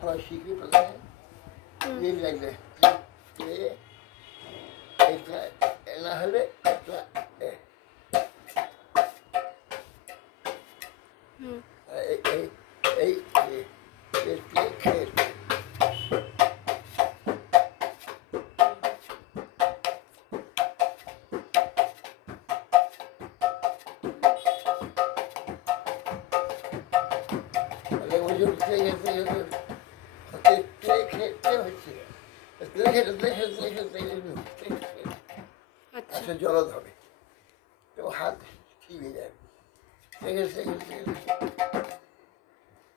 তারপর শিখে প্রথমে এই লাগবে এটা না হলে একটা এই এই খেয়ে আচ্ছা জলদ হবে তো হাত ঠিক হয়ে যাবে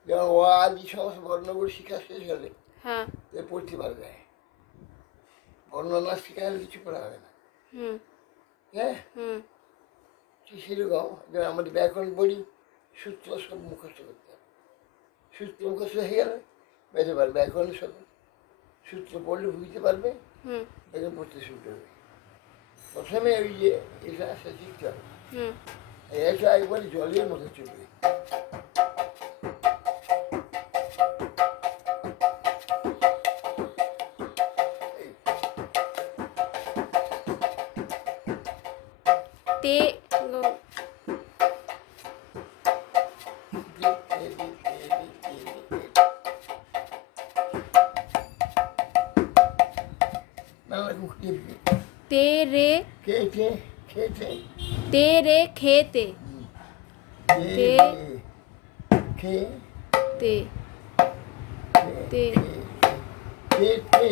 যেমন ও আদি সমস্ত বর্ণগুলো শিক্ষা শেষ হলে পড়তে পারবে বর্ণ না শিখা হলে কিছু পড়া হবে না হ্যাঁ ঠিক সেরকম যেমন আমাদের ব্যাকরণ বই সূত্র সব মুখস্থ করতে হবে সূত্র মুখস্থ হয়ে গেলে বেঁচে পারবে ব্যাকরণ সব সূত্র পড়লে বুঝতে পারবে এখন পড়তে শুরু করবে প্রথমে ওই যে এটা আসা শিখতে হবে এটা একবারে জলের মতো চলবে तेरे खेते खेते तेरे खेते ते खेते ते खेते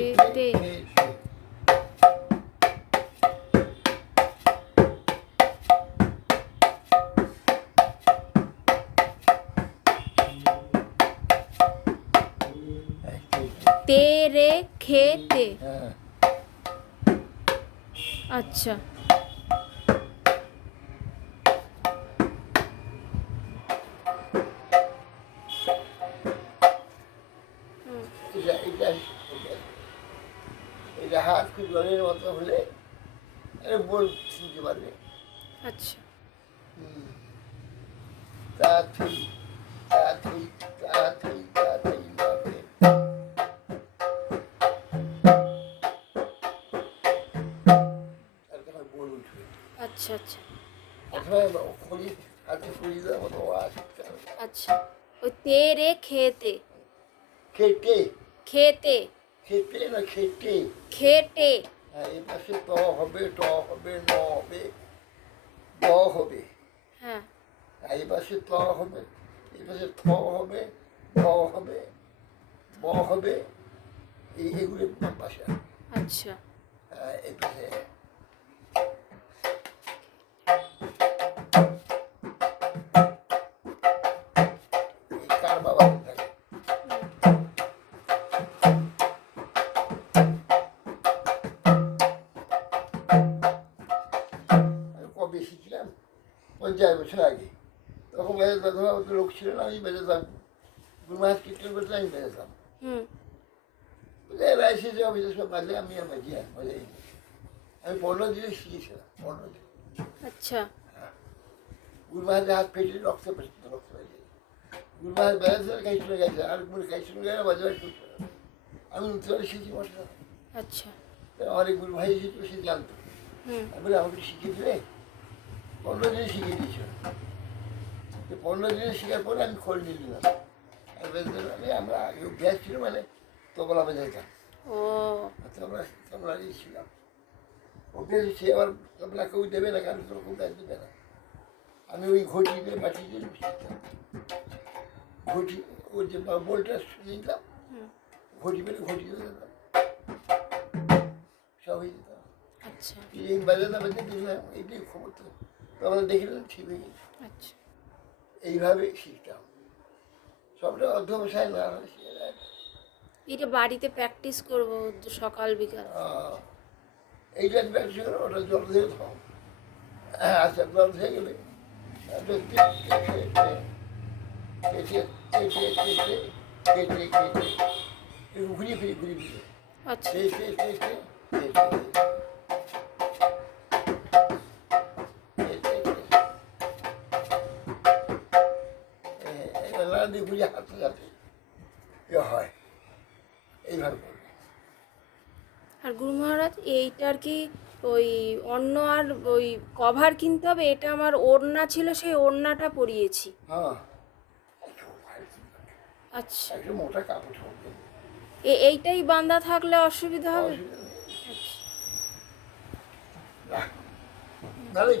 खेते तेरे खेते अच्छा এটা হাত খুব জলের মতো হলে বল শুনতে পারবে अच्छा তাড়াতাড়ি তাড়াতাড়ি তাড়াতাড়ি তাড়াতাড়ি যাবে তারপর বল উঠবে अच्छा अच्छा অথবা খড়ি হাতে খড়ি দেওয়ার মতো আওয়াজ করতে হবে अच्छा वो तेरे खेते খেটে खेते খেটে না খেটে खेटे হ্যাঁ এই পাশে ট হবে ট হবে ন হবে ব হবে हाँ এই পাশে ত হবে এই পাশে থ হবে ব হবে ব হবে এইগুলি ভাষা अच्छा এই পাশে কার বাবা থাকে কবে শিখলাম 50 বছর আগে তখন বেড়ে দাদা অত লোক ছিল না আমি বেড়েতাম 2 মাস কীর্তন করতে আমি বেড়েতাম এরা এসেছে অফিসে সব বাজে আমি আর বাজি আর বাজাই আমি 15 দিনে শিখেছিলাম 15 দিন अच्छा গুরুমাহাজে হাত ফেটে রক্ত পেয়েছিল রক্ত পেয়েছে গুরুমাহাজ বেড়াতে কাজ চলে গেছে আর কাজ চলে গেলে বাজার করছে আমি উত্তরে শিখি বসলাম अच्छा অনেক গুরু ভাই এসেছিল সে জানতো আমি আমাকে শিখিয়ে দিলে 15 দিনে শিখিয়ে দিয়েছিল 15 দিনে শেখার পরে আমি খোল নিয়ে নিলাম আমরা আগে অভ্যাস ছিল মানে তবলা বাজাইতাম ओ তবলা দিয়েছিলাম অভ্যাস সে আবার তবলা কেউ দেবে না কারণ তোর কেউ কাজ দেবে না আমি ওই ঘটি দিয়ে মাটি দিয়ে শিখতাম ঘটি ওই যে বলটা শুনে নিতাম ঘটি পেলে ঘটি দিয়ে দিতাম সব হয়ে যেতাম अच्छा এই বাজাতে বাজাতে দেখলাম এইটাই খবর তো তখন দেখলাম ঠিক হয়ে গেছে अच्छा এইভাবে শিখতাম সবটা অধ্যবসায় না হয় শিখে যায় না এটা বাড়িতে প্র্যাকটিস করব সকাল বিকাল এইটা প্র্যাকটিস করে ওটা জল দিয়ে খাও আচ্ছা জল হয়ে গেলে ঘুরিয়ে ফিরে ঘুরিয়ে ফিরে अच्छा ঘুরিয়ে হাতে হাতে হয় এইভাবে করবে। আর গুরু মহারাজ এইটার কি ওই অন্য আর ওই কভার কিনতে হবে? এটা আমার ওড়না ছিল, সেই ওড়নাটা পরিয়েছি। হ্যাঁ, আচ্ছা, একটু মোটা কাপড় থাকবে, এইটাই বাঁধা থাকলে অসুবিধা হবে? অসুবিধা নেই। রাখ, ভালোই।